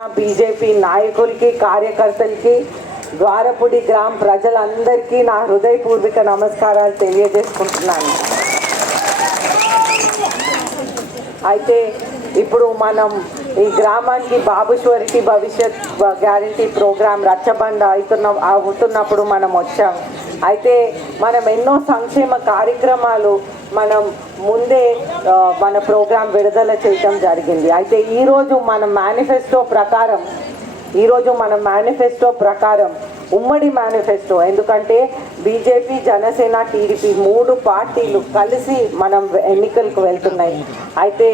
BJP నాయకులకి కార్యకర్తలకి ద్వారపుడి గ్రామ ప్రజలందరికీ నా హృదయపూర్వక నమస్కారాలు తెలియజేసుకుంటున్నాను. అయితే ఇప్పుడు మనం ఈ గ్రామానికి బాబు ష్యూరిటీ భవిష్యత్ గ్యారంటీ ప్రోగ్రాం రచ్చబండ అవుతున్నప్పుడు మనం వచ్చాం. అయితే మనం ఎన్నో సంక్షేమ కార్యక్రమాలు మనం ముందే మన ప్రోగ్రాం విడుదల చేయటం జరిగింది. అయితే ఈరోజు మన మేనిఫెస్టో ప్రకారం ఉమ్మడి మేనిఫెస్టో, ఎందుకంటే బీజేపీ, జనసేన, టీడీపీ మూడు పార్టీలు కలిసి మనం ఎన్నికలకు వెళ్తున్నాయి. అయితే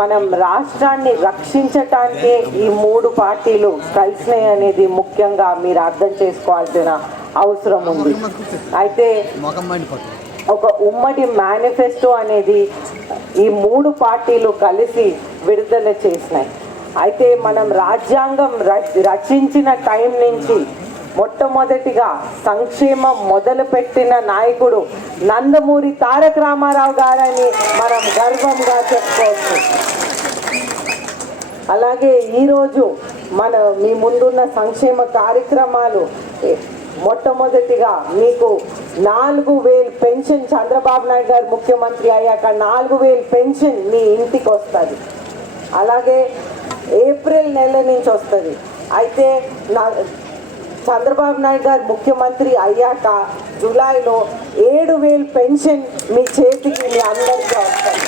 మనం రాష్ట్రాన్ని రక్షించటానికే ఈ మూడు పార్టీలు కలిసినాయి అనేది ముఖ్యంగా మీరు అర్థం చేసుకోవాల్సిన అవసరం ఉంది. అయితే ఒక ఉమ్మడి మేనిఫెస్టో అనేది ఈ మూడు పార్టీలు కలిసి విడుదల చేసినాయి. అయితే మనం రాజ్యాంగం రచించిన టైం నుంచి మొట్టమొదటిగా సంక్షేమం మొదలుపెట్టిన నాయకుడు నందమూరి తారక రామారావు గారని మనం గర్వంగా చెప్పుకోవచ్చు. అలాగే ఈరోజు మీ ముందున్న సంక్షేమ కార్యక్రమాలు మొట్టమొదటిగా మీకు 4,000 పెన్షన్, చంద్రబాబు నాయుడు గారు ముఖ్యమంత్రి అయ్యాక 4,000 పెన్షన్ మీ ఇంటికి వస్తుంది. అలాగే ఏప్రిల్ నెల నుంచి వస్తుంది. అయితే చంద్రబాబు నాయుడు గారు ముఖ్యమంత్రి అయ్యాక జూలైలో 7,000 పెన్షన్ మీ చేతికి మీ అందరికీ వస్తుంది.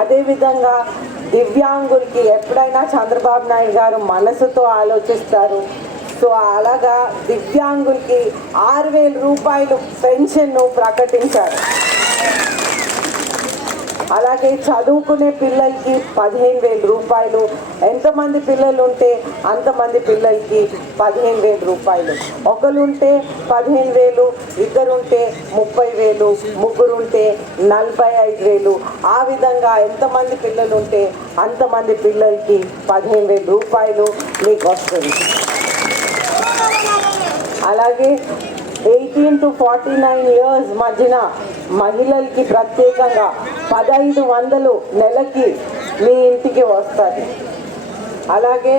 అదేవిధంగా దివ్యాంగులకి ఎప్పుడైనా చంద్రబాబు నాయుడు గారు మనసుతో ఆలోచిస్తారు. సో అలాగా దివ్యాంగులకి 6,000 రూపాయలు పెన్షన్ను ప్రకటించారు. అలాగే చదువుకునే పిల్లలకి 15,000 రూపాయలు, ఎంతమంది పిల్లలు ఉంటే అంతమంది పిల్లలకి 15,000 రూపాయలు. ఒకరుంటే 15,000, ఇద్దరుంటే 30,000, ముగ్గురుంటే 45,000. ఆ విధంగా ఎంతమంది పిల్లలు ఉంటే అంతమంది పిల్లలకి 15,000 రూపాయలు మీకు వస్తుంది. అలాగే 18 to 49 years మధ్యన మహిళలకి ప్రత్యేకంగా 1,500 నెలకి మీ ఇంటికి వస్తుంది. అలాగే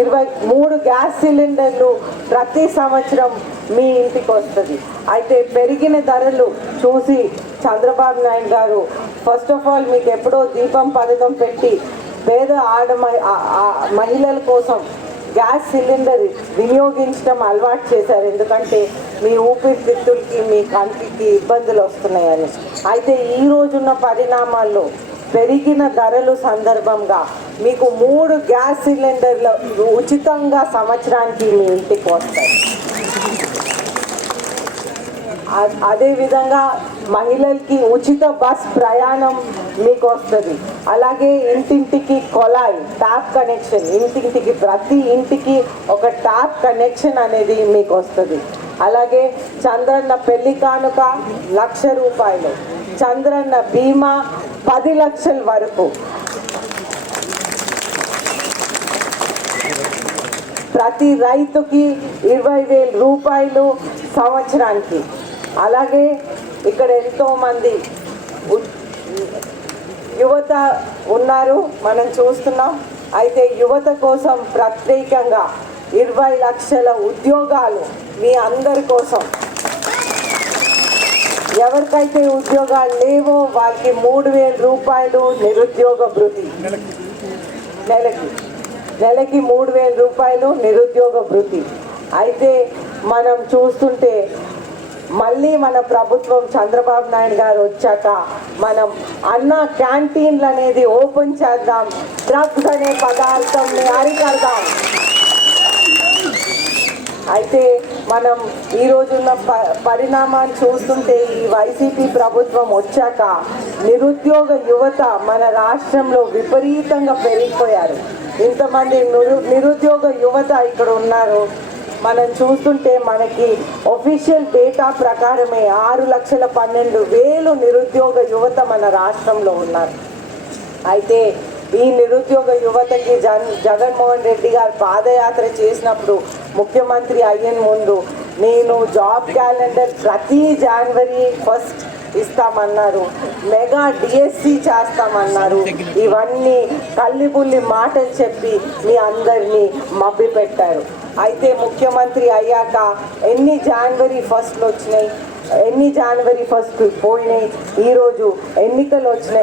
23 గ్యాస్ సిలిండర్లు ప్రతి సంవత్సరం మీ ఇంటికి వస్తుంది. అయితే పెరిగిన ధరలు చూసి చంద్రబాబు నాయుడు గారు ఫస్ట్ ఆఫ్ ఆల్ మీకు ఎప్పుడో దీపం పథకం పెట్టి పేద మహిళల కోసం గ్యాస్ సిలిండర్ వినియోగించడం అలవాటు చేశారు. ఎందుకంటే మీ ఊపిరితిత్తులకి, మీ కంటికి ఇబ్బందులు వస్తున్నాయని. అయితే ఈ రోజున్న పరిణామాల్లో పెరిగిన ధరలు సందర్భంగా మీకు 3 గ్యాస్ సిలిండర్లు ఉచితంగా సంవత్సరానికి మీ ఇంటికి వస్తాయి. అదేవిధంగా మహిళలకి ఉచిత బస్ ప్రయాణం మీకు వస్తుంది. అలాగే ఇంటింటికి కొలాయి, ట్యాప్ కనెక్షన్, ఇంటింటికి ప్రతి ఇంటికి ఒక ట్యాప్ కనెక్షన్ అనేది మీకు వస్తుంది. అలాగే చంద్రన్న పెళ్లి కానుక 1,00,000 రూపాయలు, చంద్రన్న బీమా 10 లక్షల వరకు, ప్రతి రైతుకి 20,000 రూపాయలు సంవత్సరానికి. అలాగే ఇక్కడ ఎంతోమంది యువత ఉన్నారు, మనం చూస్తున్నాం. అయితే యువత కోసం ప్రత్యేకంగా 20 లక్షల ఉద్యోగాలు మీ అందరి కోసం. ఎవరికైతే ఉద్యోగాలు లేవో వాళ్ళకి 3,000 రూపాయలు నిరుద్యోగ భృతి, నెలకి 3,000 రూపాయలు నిరుద్యోగ భృతి. అయితే మనం చూస్తుంటే మళ్ళీ మన ప్రభుత్వం చంద్రబాబు నాయుడు గారు వచ్చాక మనం అన్న క్యాంటీన్లు అనేది ఓపెన్ చేద్దాం, డ్రగ్స్ అనే పదార్థంని అరికడదాం. అయితే మనం ఈ రోజున్న పరిణామాన్ని చూస్తుంటే ఈ వైసీపీ ప్రభుత్వం వచ్చాక నిరుద్యోగ యువత మన రాష్ట్రంలో విపరీతంగా పెరిగిపోయారు. ఇంతమంది నిరుద్యోగ యువత ఇక్కడ ఉన్నారు. మనం చూస్తుంటే మనకి ఒఫీషియల్ డేటా ప్రకారమే 6,12,000 నిరుద్యోగ యువత మన రాష్ట్రంలో ఉన్నారు. అయితే ఈ నిరుద్యోగ యువతకి జగన్మోహన్ రెడ్డి గారు పాదయాత్ర చేసినప్పుడు ముఖ్యమంత్రి అయ్యే ముందు నేను జాబ్ క్యాలెండర్ ప్రతి January 1 ఇస్తామన్నారు, మెగా డిఎస్సి చేస్తామన్నారు. ఇవన్నీ కల్లిబుల్లి మాటలు చెప్పి మీ అందరినీ మభ్యపెట్టారు. అయితే ముఖ్యమంత్రి అయ్యాక ఎన్ని జనవరి 1 వచ్చినాయి, ఎన్ని జనవరి 1 పోయినాయి, ఈరోజు ఎన్నికలు వచ్చినాయి.